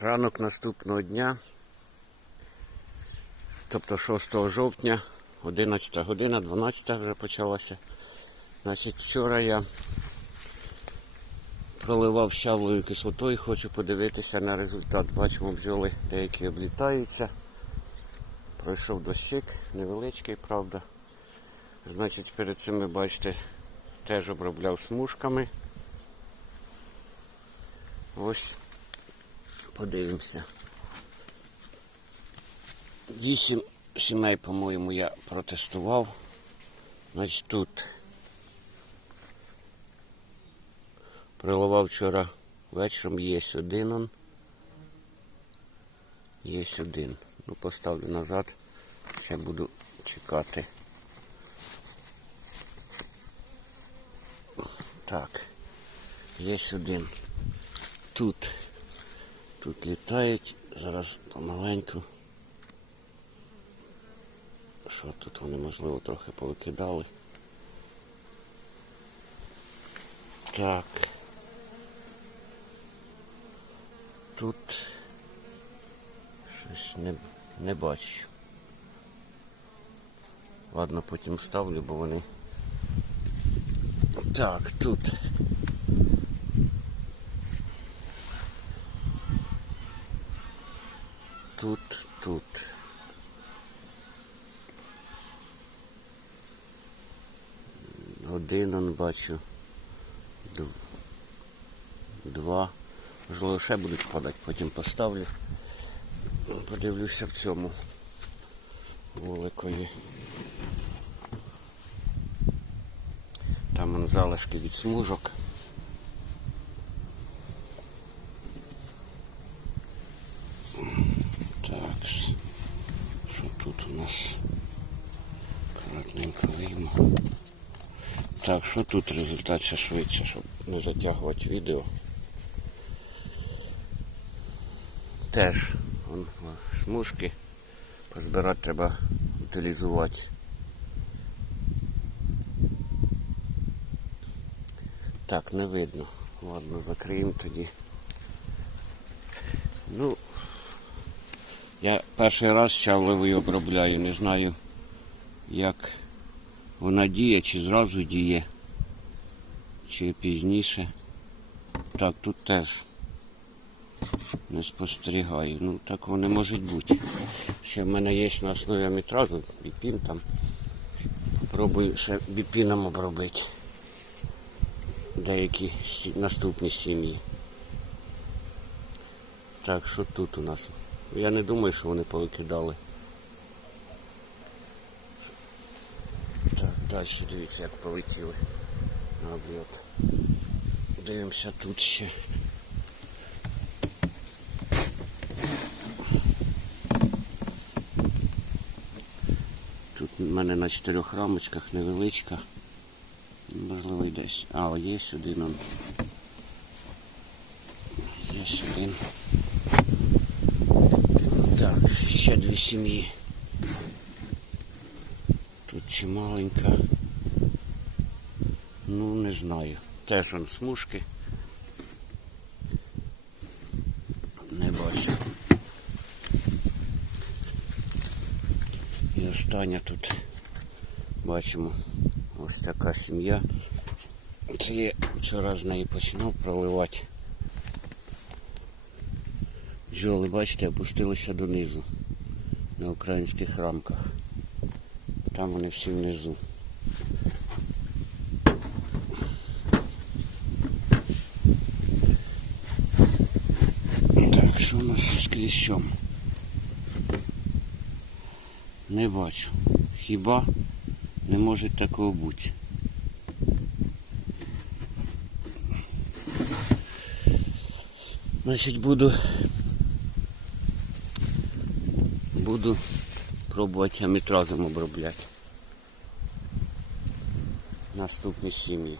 Ранок наступного дня, тобто 6 жовтня, 11 година, 12 вже почалася. Значить, вчора я проливав щавлою кислотою, хочу подивитися на результат. Бачимо, бджоли деякі облітаються. Пройшов дощик, невеличкий, правда. Значить, перед цим ви бачите, теж обробляв смужками. Ось подивимося. Вісім сімей, по-моєму, я протестував. Значить тут приливав вчора вечором, є один он. Є один. Ну, поставлю назад, ще буду чекати. Так, є один. Тут. Тут літають. Зараз помаленьку. Що тут вони, можливо, трохи повикидали. Так. Тут щось не, не бачу. Ладно, потім ставлю, бо вони. Так, тут. Тут, тут. Один он бачу. Дв- Два. Можливо, ще будуть падати, потім поставлю. Подивлюся в цьому вуликові. Там залишки від смужок. Так, що тут у нас? Коротненько. Так, що тут результат ще швидше, щоб не затягувати відео. Теж вон, смужки позбирати треба утилізувати. Так, не видно. Ладно, закриємо тоді. Ну, я перший раз чавливий обробляю, не знаю, як вона діє, чи зразу діє, чи пізніше. Так, тут теж не спостерігаю. Ну, такого не може бути. Ще в мене є на основі амітразу, біпін там. Пробую ще біпіном обробити деякі наступні сім'ї. Так, що тут у нас? Я не думаю, що вони повикидали. Так, далі дивіться, як полетіли на обльот. Дивимося тут ще. Тут в мене на чотирьох рамочках невеличка. Можливо, і десь. А, є один. он. Є один. Так, ще дві сім'ї. Тут чималенька. Ну, не знаю. Теж он смужки. Не бачу. І остання тут бачимо ось така сім'я. Це я вчора з неї починав проливати. Бджоли, бачите, опустилися донизу на українських рамках. Там вони всі внизу. Так, що у нас з кліщом? Не бачу. Хіба не може такого бути? Значить, буду буду пробувати амітразом обробляти. Наступні сім'ї.